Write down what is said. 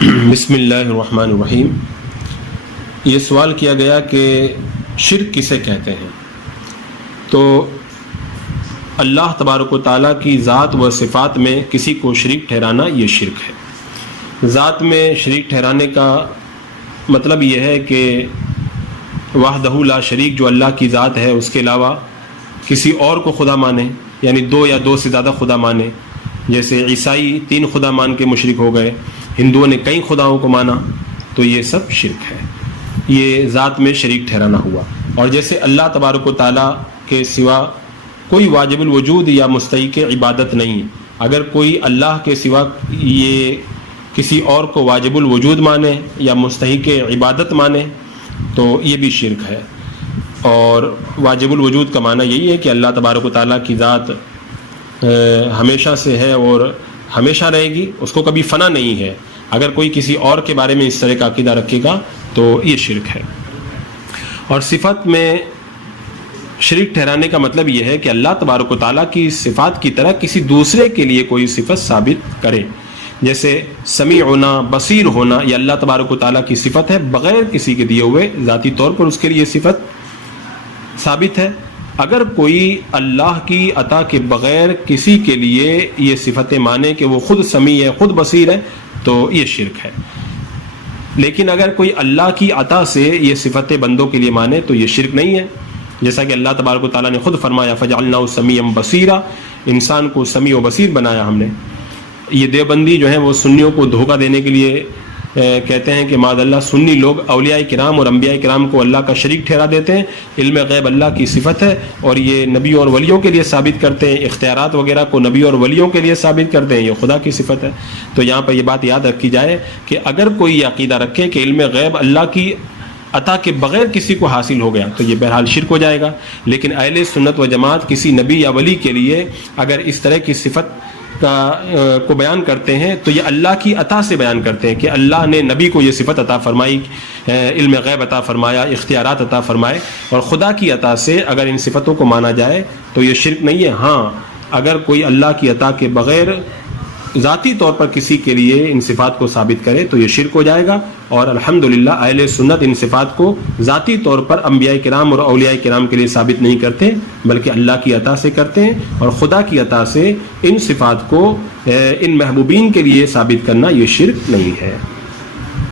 بسم اللہ الرحمن الرحیم۔ یہ سوال کیا گیا کہ شرک کسے کہتے ہیں؟ تو اللہ تبارک و تعالیٰ کی ذات و صفات میں کسی کو شریک ٹھہرانا یہ شرک ہے۔ ذات میں شریک ٹھہرانے کا مطلب یہ ہے کہ وحدہ لا شریک جو اللہ کی ذات ہے اس کے علاوہ کسی اور کو خدا مانے، یعنی دو یا دو سے زیادہ خدا مانے۔ جیسے عیسائی 3 خدا مان کے مشرک ہو گئے، ہندوؤں نے کئی خداؤں کو مانا، تو یہ سب شرک ہے، یہ ذات میں شریک ٹھہرانا ہوا۔ اور جیسے اللہ تبارک و تعالیٰ کے سوا کوئی واجب الوجود یا مستحق عبادت نہیں، اگر کوئی اللہ کے سوا یہ کسی اور کو واجب الوجود مانے یا مستحق عبادت مانے تو یہ بھی شرک ہے۔ اور واجب الوجود کا معنی یہی ہے کہ اللہ تبارک و تعالیٰ کی ذات ہمیشہ سے ہے اور ہمیشہ رہے گی، اس کو کبھی فنا نہیں ہے۔ اگر کوئی کسی اور کے بارے میں اس طرح کا عقیدہ رکھے گا تو یہ شرک ہے۔ اور صفت میں شریک ٹھہرانے کا مطلب یہ ہے کہ اللہ تبارک و تعالیٰ کی صفات کی طرح کسی دوسرے کے لیے کوئی صفت ثابت کرے۔ جیسے سمیع ہونا، بصیر ہونا، یہ اللہ تبارک و تعالیٰ کی صفت ہے، بغیر کسی کے دیے ہوئے ذاتی طور پر اس کے لیے صفت ثابت ہے۔ اگر کوئی اللہ کی عطا کے بغیر کسی کے لیے یہ صفتیں مانے کہ وہ خود سمیع ہے، خود بصیر ہے، تو یہ شرک ہے۔ لیکن اگر کوئی اللہ کی عطا سے یہ صفتیں بندوں کے لیے مانے تو یہ شرک نہیں ہے، جیسا کہ اللہ تبارک و تعالیٰ نے خود فرمایا فَجَعَلْنَاهُ سَمِيعًا بَصِيرًا، انسان کو سمیع و بصیر بنایا ہم نے۔ یہ دیوبندی جو ہیں وہ سنیوں کو دھوکہ دینے کے لیے کہتے ہیں کہ معاذ اللہ سنی لوگ اولیاء کرام اور انبیاء کرام کو اللہ کا شریک ٹھہرا دیتے ہیں، علم غیب اللہ کی صفت ہے اور یہ نبیوں اور ولیوں کے لیے ثابت کرتے ہیں، اختیارات وغیرہ کو نبیوں اور ولیوں کے لیے ثابت کرتے ہیں، یہ خدا کی صفت ہے۔ تو یہاں پر یہ بات یاد رکھی جائے کہ اگر کوئی یہ عقیدہ رکھے کہ علم غیب اللہ کی عطا کے بغیر کسی کو حاصل ہو گیا تو یہ بہرحال شرک ہو جائے گا۔ لیکن اہل سنت و جماعت کسی نبی یا ولی کے لیے اگر اس طرح کی صفت کو بیان کرتے ہیں تو یہ اللہ کی عطا سے بیان کرتے ہیں کہ اللہ نے نبی کو یہ صفت عطا فرمائی، علم غیب عطا فرمایا، اختیارات عطا فرمائے، اور خدا کی عطا سے اگر ان صفتوں کو مانا جائے تو یہ شرک نہیں ہے۔ ہاں اگر کوئی اللہ کی عطا کے بغیر ذاتی طور پر کسی کے لیے ان صفات کو ثابت کرے تو یہ شرک ہو جائے گا۔ اور الحمدللہ اہل سنت ان صفات کو ذاتی طور پر انبیاء کرام اور اولیاء کرام کے لیے ثابت نہیں کرتے بلکہ اللہ کی عطا سے کرتے ہیں، اور خدا کی عطا سے ان صفات کو ان محبوبین کے لیے ثابت کرنا یہ شرک نہیں ہے۔